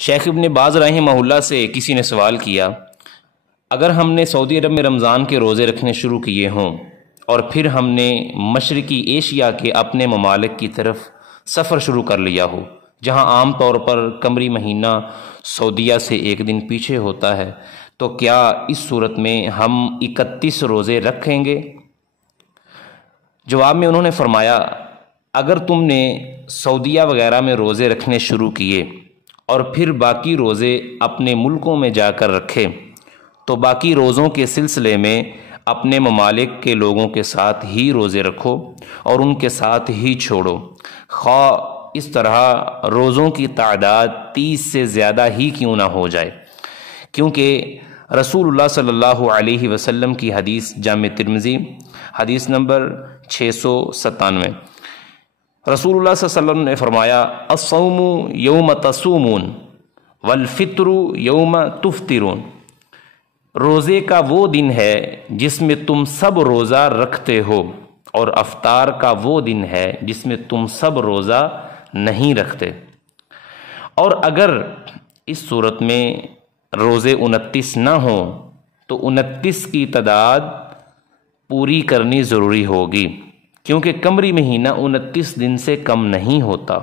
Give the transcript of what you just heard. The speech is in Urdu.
شیخ ابن باز رحمہ اللہ سے کسی نے سوال کیا، اگر ہم نے سعودی عرب میں رمضان کے روزے رکھنے شروع کیے ہوں اور پھر ہم نے مشرقی ایشیا کے اپنے ممالک کی طرف سفر شروع کر لیا ہو، جہاں عام طور پر قمری مہینہ سعودیہ سے ایک دن پیچھے ہوتا ہے، تو کیا اس صورت میں ہم 31 روزے رکھیں گے؟ جواب میں انہوں نے فرمایا، اگر تم نے سعودیہ وغیرہ میں روزے رکھنے شروع کیے اور پھر باقی روزے اپنے ملکوں میں جا کر رکھے تو باقی روزوں کے سلسلے میں اپنے ممالک کے لوگوں کے ساتھ ہی روزے رکھو اور ان کے ساتھ ہی چھوڑو، خواہ اس طرح روزوں کی تعداد 30 سے زیادہ ہی کیوں نہ ہو جائے، کیونکہ رسول اللہ صلی اللہ علیہ وسلم کی حدیث جامع ترمذی حدیث نمبر 697، رسول اللہ صلی اللہ علیہ وسلم نے فرمایا، الصوم یوم تصومون والفطر یوم تفطرون، روزے کا وہ دن ہے جس میں تم سب روزہ رکھتے ہو اور افطار کا وہ دن ہے جس میں تم سب روزہ نہیں رکھتے۔ اور اگر اس صورت میں روزے 29 نہ ہوں تو 29 کی تعداد پوری کرنی ضروری ہوگی، کیونکہ قمری مہینہ 29 دن سے کم نہیں ہوتا۔